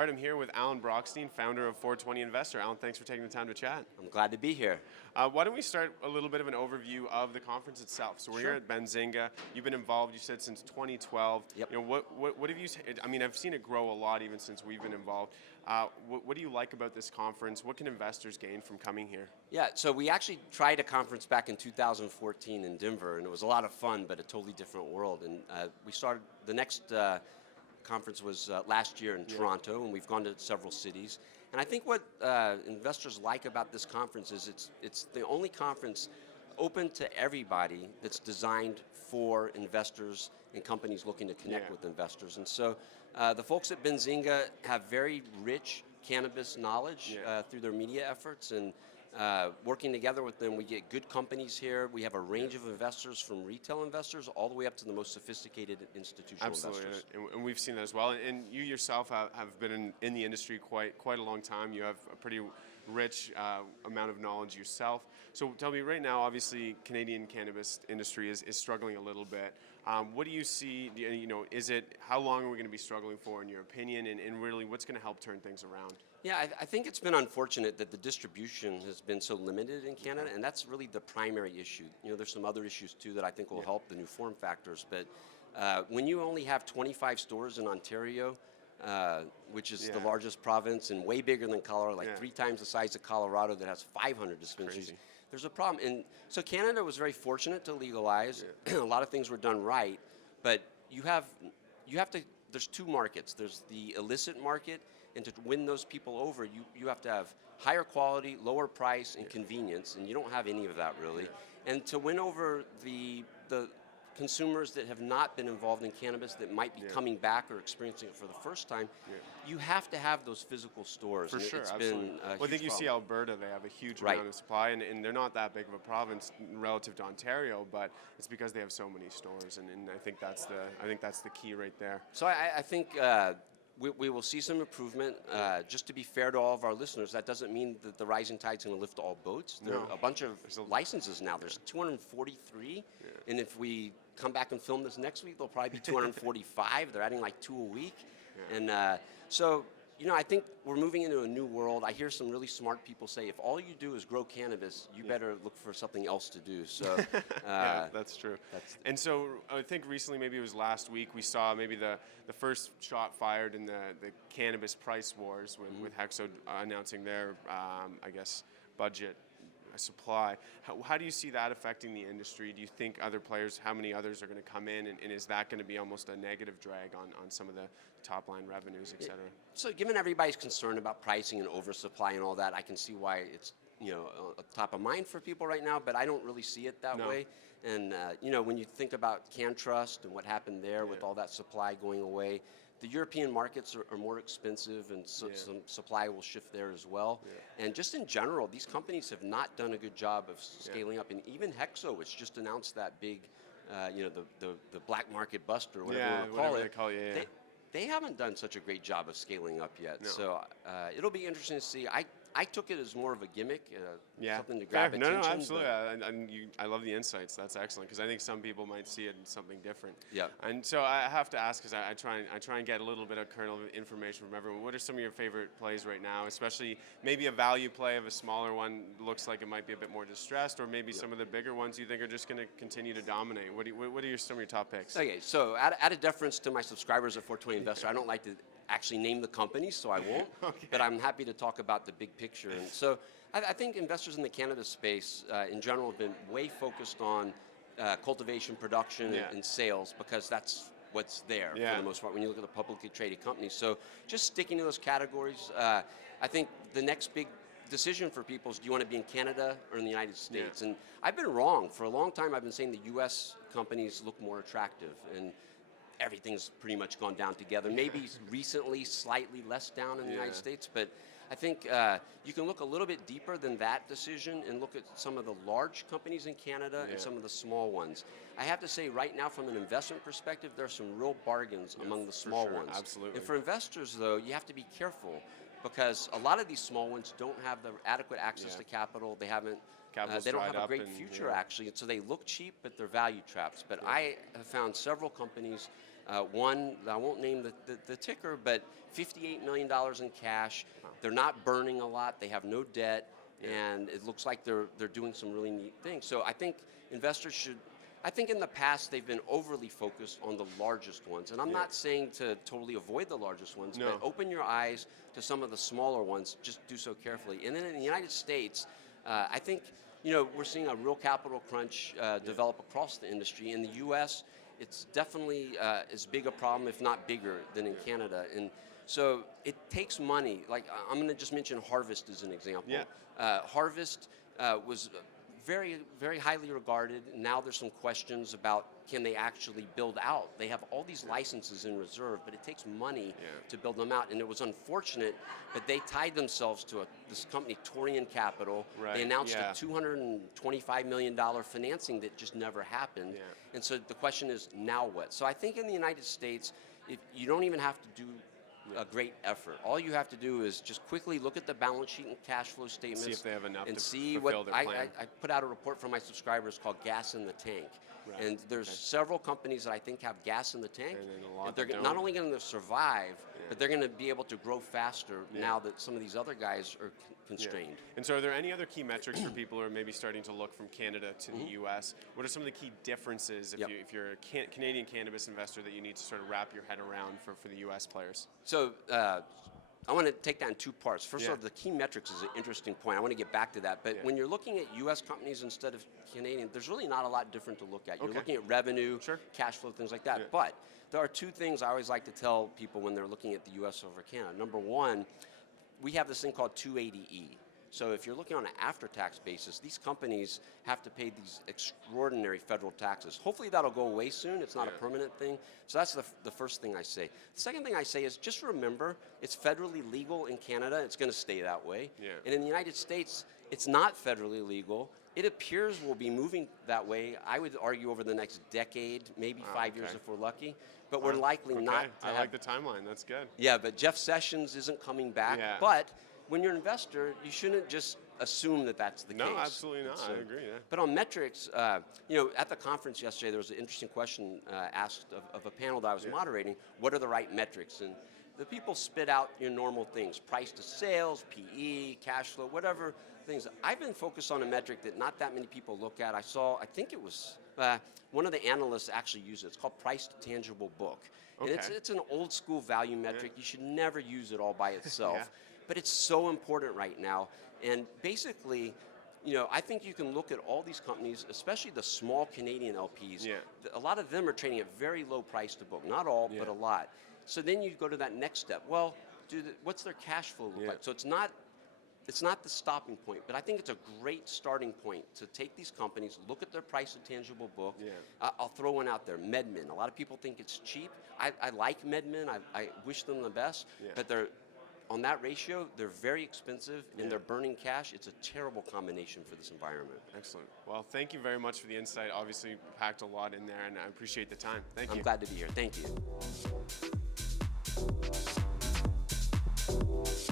All right, I'm here with Alan Brochstein, founder of 420 Investor. Alan, thanks for taking the time to chat. I'm glad to be here. Why don't we start a little bit of an overview of the conference itself? So we're here at Benzinga. You've been involved, you said, since 2012. Yep. You know, what have you? I mean, I've seen it grow a lot even since we've been involved. What do you like about this conference? What can investors gain from coming here? Yeah, so we actually tried a conference back in 2014 in Denver, and it was a lot of fun, but a totally different world. And we started the next. Conference was last year in Toronto, and we've gone to several cities. And I think what investors like about this conference is it's the only conference open to everybody that's designed for investors and companies looking to connect with investors. And so the folks at Benzinga have very rich cannabis knowledge through their media efforts, and working together with them, we get good companies here. We have a range of investors, from retail investors all the way up to the most sophisticated institutional investors. Absolutely, and we've seen that as well. And you yourself have been in the industry quite a long time. You have a pretty rich amount of knowledge yourself. So tell me, right now, obviously, Canadian cannabis industry is struggling a little bit. What do you see? You know, how long are we going to be struggling for, in your opinion, and really, what's going to help turn things around? Yeah, I think it's been unfortunate that the distribution has been so limited in Canada, and that's really the primary issue. You know, there's some other issues too that I think will help, the new form factors, but when you only have 25 stores in Ontario, which is the largest province and way bigger than Colorado, like 3 times the size of Colorado, that has 500 dispensaries. There's a problem. And so Canada was very fortunate to legalize. A lot of things were done right, but you have to, there's 2 markets. There's the illicit market, and to win those people over, you have to have higher quality, lower price, and convenience, and you don't have any of that really. And to win over the consumers that have not been involved in cannabis, that might be coming back or experiencing it for the first time, you have to have those physical stores. For sure, it's absolutely. Been a I think you huge see problem. Alberta, they have a huge amount of supply, and they're not that big of a province relative to Ontario, but it's because they have so many stores, and I think that's the key right there. So I think we will see some improvement. Just to be fair to all of our listeners, that doesn't mean that the rising tide's going to lift all boats. There are a bunch of licenses now. There's 243, and if we come back and film this next week, there'll probably be 245. They're adding like 2 a week, and so you know, I think we're moving into a new world. I hear some really smart people say, if all you do is grow cannabis, you better look for something else to do. So yeah, that's true. And so I think recently, maybe it was last week, we saw maybe the first shot fired in the cannabis price wars with Hexo announcing their, I guess, budget supply. How do you see that affecting the industry? Do you think other players, how many others are going to come in, and is that going to be almost a negative drag on some of the top line revenues, et cetera? So given everybody's concerned about pricing and oversupply and all that, I can see why it's, you know, top of mind for people right now, but I don't really see it that way. And you know, when you think about CanTrust and what happened there with all that supply going away, the European markets are more expensive, and so some supply will shift there as well. And just in general, these companies have not done a good job of scaling up. And even Hexo, which just announced that big, you know, the black market bust, or whatever you want to call it. They haven't done such a great job of scaling up yet. So it'll be interesting to see. I took it as more of a gimmick, something to grab attention. No, absolutely. I love the insights. That's excellent, because I think some people might see it in something different. Yeah. And so I have to ask, because I try and get a little bit of kernel of information from everyone. What are some of your favorite plays right now, especially maybe a value play of a smaller one looks like it might be a bit more distressed, or maybe some of the bigger ones you think are just going to continue to dominate? What are some of your top picks? Okay, so out of deference to my subscribers at 420 Investor, I don't like to actually name the companies, so I won't. But I'm happy to talk about the big picture. And so I think investors in the cannabis space in general have been way focused on cultivation, production, and sales, because that's what's there for the most part when you look at the publicly traded companies. So just sticking to those categories, I think the next big decision for people is, do you want to be in Canada or in the United States? And I've been wrong. For a long time, I've been saying the U.S. companies look more attractive, and everything's pretty much gone down together. Maybe recently slightly less down in the United States, but I think you can look a little bit deeper than that decision and look at some of the large companies in Canada and some of the small ones. I have to say, right now, from an investment perspective, there are some real bargains among the small ones. Absolutely. And for investors, though, you have to be careful, because a lot of these small ones don't have the adequate access to capital. They haven't. They don't have a great future, actually, and so they look cheap, but they're value traps. But I have found several companies One, I won't name the ticker, but $58 million in cash. Wow. They're not burning a lot. They have no debt, and it looks like they're doing some really neat things. So I think investors should. I think in the past they've been overly focused on the largest ones, and I'm not saying to totally avoid the largest ones, but open your eyes to some of the smaller ones. Just do so carefully. And then in the United States, I think we're seeing a real capital crunch develop across the industry. In the U.S., it's definitely as big a problem, if not bigger, than in Canada. And so it takes money. Like I'm going to just mention Harvest as an example. Yeah. Harvest was very, very highly regarded. Now there's some questions about can they actually build out. They have all these licenses in reserve, but it takes money to build them out. And it was unfortunate, but they tied themselves to this company, Torian Capital. Right. They announced a $225 million financing that just never happened. Yeah. And so the question is, now what? So I think in the United States, you don't even have to do a great effort. All you have to do is just quickly look at the balance sheet and cash flow statements. See if they have enough and to see fulfill what their plan. I put out a report for my subscribers called Gas in the Tank. Right. And there's several companies that I think have gas in the tank. And then a lot they're that don't. not only going to survive, but they're going to be able to grow faster now that some of these other guys are constrained. And so are there any other key metrics for people who are maybe starting to look from Canada to the U.S.? What are some of the key differences if you're a Canadian cannabis investor that you need to sort of wrap your head around for the U.S. players? So I want to take that in two parts. First of all, the key metrics is an interesting point. I want to get back to that. But when you're looking at U.S. companies instead of Canadian, there's really not a lot different to look at. You're looking at revenue, cash flow, things like that. Yeah. But there are two things I always like to tell people when they're looking at the U.S. over Canada. Number one, we have this thing called 280E. So if you're looking on an after-tax basis, these companies have to pay these extraordinary federal taxes. Hopefully that'll go away soon. It's not a permanent thing. So that's the first thing I say. The second thing I say is just remember, it's federally legal in Canada. It's going to stay that way. Yeah. And in the United States, it's not federally legal. It appears we'll be moving that way, I would argue, over the next decade, maybe 5 years if we're lucky. But we're likely not to I like the timeline. That's good. Yeah, but Jeff Sessions isn't coming back. Yeah. But when you're an investor, you shouldn't just assume that that's the case. No, absolutely not. I agree. Yeah. But on metrics, at the conference yesterday, there was an interesting question asked of a panel that I was moderating. What are the right metrics? And the people spit out your normal things: price to sales, PE, cash flow, whatever things. I've been focused on a metric that not that many people look at. I think it was one of the analysts actually used it. It's called price to tangible book. And it's an old school value metric. You should never use it all by itself. But it's so important right now. And basically, I think you can look at all these companies, especially the small Canadian LPs. Yeah. A lot of them are trading at very low price to book. Not all, but a lot. So then you go to that next step. Well, what's their cash flow look like? So it's not the stopping point, but I think it's a great starting point to take these companies, look at their price to tangible book. I'll throw one out there, MedMen. A lot of people think it's cheap. I like MedMen. I wish them the best, but they're on that ratio, they're very expensive, and they're burning cash. It's a terrible combination for this environment. Excellent. Well, thank you very much for the insight. Obviously, you packed a lot in there, and I appreciate the time. Thank you. I'm glad to be here. Thank you.